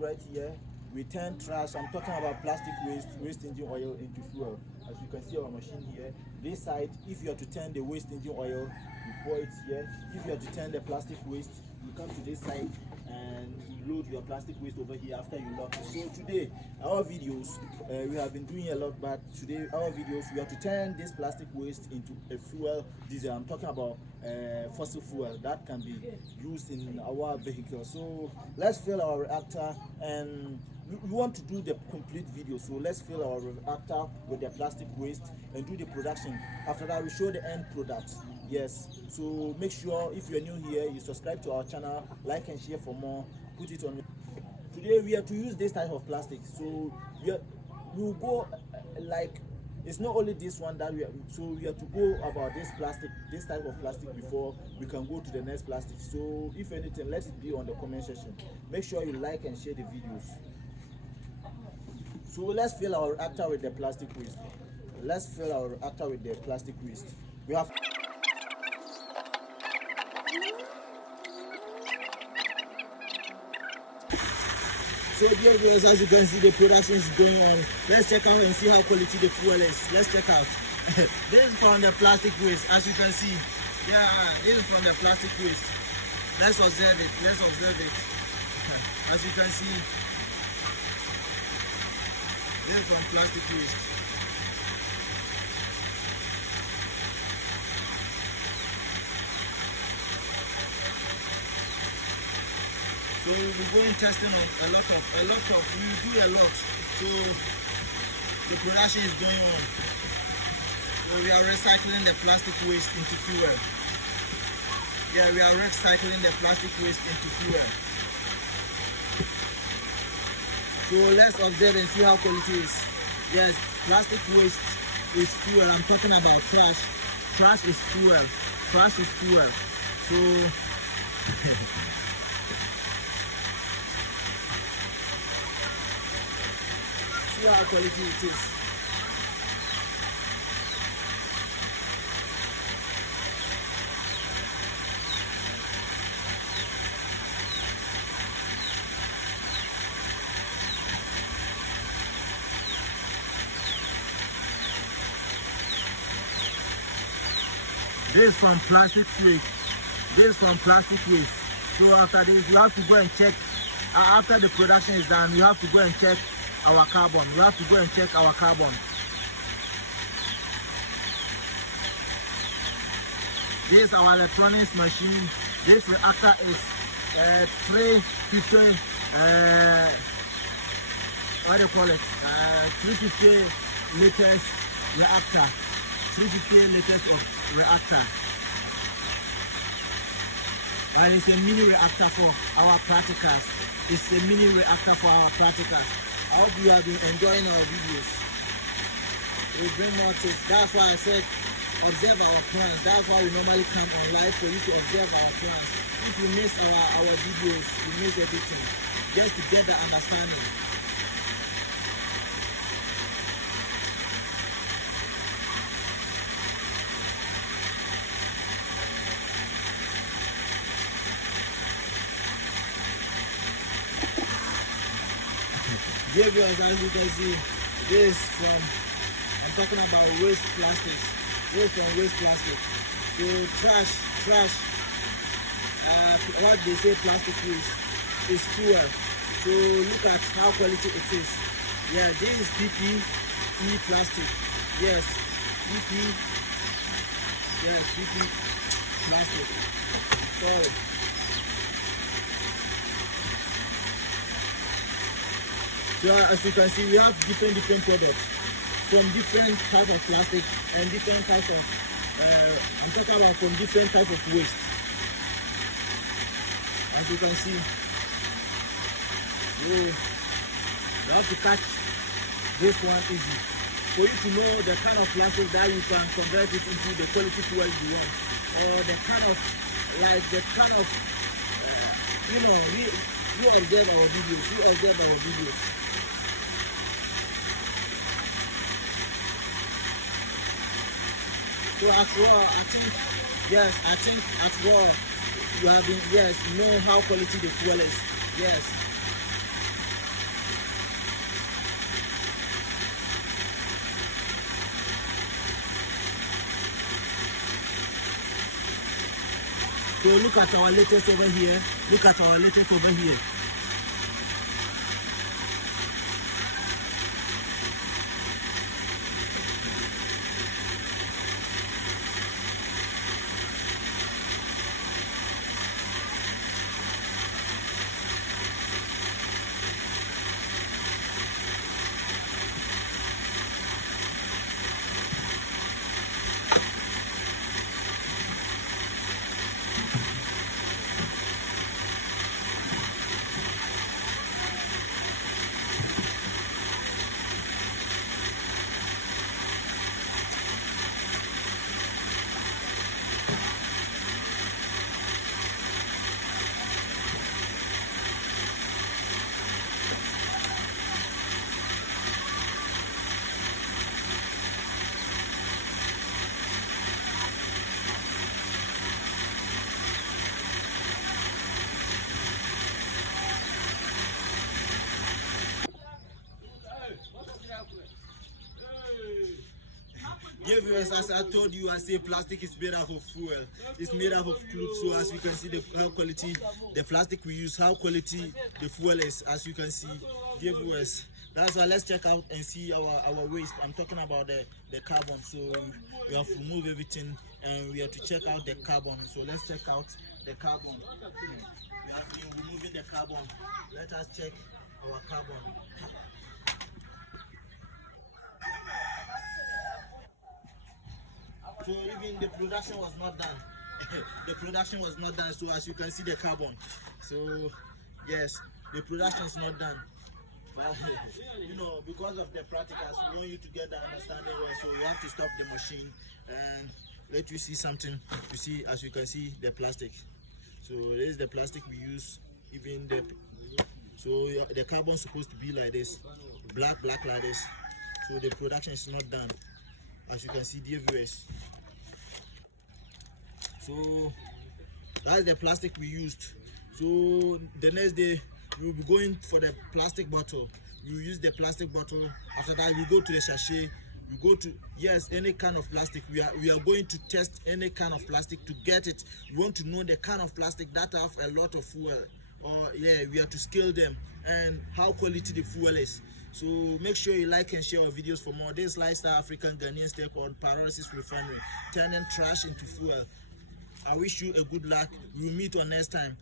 right here, we turn trash. I'm talking about plastic waste engine oil into fuel. As you can see our machine here, this side, if you are to turn the waste engine oil, you pour it here. If you are to turn the plastic waste, you come to this side and you load your plastic waste over here after you lock it. So today, our videos, we have been doing a lot, but today our videos, we have to turn this plastic waste into a fuel diesel. I'm talking about fossil fuel that can be used in our vehicle. So let's fill our reactor, and we want to do the complete video, so let's fill our reactor with the plastic waste and do the production. After that, we show the end product. Yes, so make sure if you're new here, you subscribe to our channel, like and share for more. Put it on. Today we are to use this type of plastic, so we'll go like, it's not only this one that we are, so we have to go about this type of plastic before we can go to the next plastic. So if anything, let it be on the comment section. Make sure you like and share the videos. So let's fill our reactor with the plastic waste. Let's fill our reactor with the plastic waste. We have So dear viewers, as you can see, the production is going on. Let's check out and see how quality the fuel is. Let's check out. This is from the plastic waste, as you can see. Yeah, this is from the plastic waste. Let's observe it. Let's observe it. As you can see, this is from plastic waste. So we'll be going testing on a lot of, we do a lot. So the production is going on. So we are recycling the plastic waste into fuel. Yeah, we are recycling the plastic waste into fuel. So let's observe and see how quality is. Yes, plastic waste is fuel. I'm talking about trash. Trash is fuel. Trash is fuel. So see how quality it is. This is from plastic waste. This is from plastic waste. So after this, you have to go and check. After the production is done, you have to go and check our carbon. We have to go and check our carbon. This is our electronics machine. This reactor is 350 what do you call it? 350 liters reactor. 350 liters of reactor. And it's a mini reactor for our practicals. It's a mini reactor for our practicals. I hope you have been enjoying our videos. We bring more tips. That's why I said observe our plans. That's why we normally come on live for you to observe our plans. If you miss our videos, you miss everything. Just to get the understanding. Dear viewers, as you can see, this from, I'm talking about waste plastics. This from waste plastic. So trash, what they say plastic is fuel. So look at how quality it is. Yeah, this is PP plastic. Yes, PP plastic. Sorry. So as you can see, we have different products from different types of plastic and different types of, I'm talking about from different types of waste. As you can see, you have to catch this one easy. For you to know the kind of plastic that you can convert it into the quality fuel you want, or the kind of, you know, you observe our videos. So as well, I think as well, you have been, know how quality the fuel is. Yes. So look at our latest over here. Look at our latest over here. Yeah, viewers, as I told you, I say plastic is made out of fuel. It's made out of cloth. So as you can see, the how quality the plastic we use, how quality the fuel is, as you can see. Yeah, viewers, that's why let's check out and see our waste. I'm talking about the carbon. So we have to remove everything and we have to check out the carbon. So let's check out the carbon. We have been removing the carbon. Let us check our carbon. So even the production was not done. The production was not done. So as you can see the carbon. So yes, the production is not done. You know, because of the practicals, we want you to get the understanding well. So you have to stop the machine and let you see something. You see, as you can see, the plastic. So this is the plastic we use. Even the the carbon is supposed to be like this, black like this. So the production is not done. As you can see, dear viewers. So that's the plastic we used. So the next day we will be going for the plastic bottle. We will use the plastic bottle. After that we go to the sachet. We go to, yes, any kind of plastic. We are going to test any kind of plastic to get it. We want to know the kind of plastic that have a lot of fuel, or yeah, we have to scale them and how quality the fuel is. So make sure you like and share our videos for more. This lifestyle African Ghanaian step on Paralysis Refinery, turning trash into fuel. I wish you a good luck. We will meet on next time.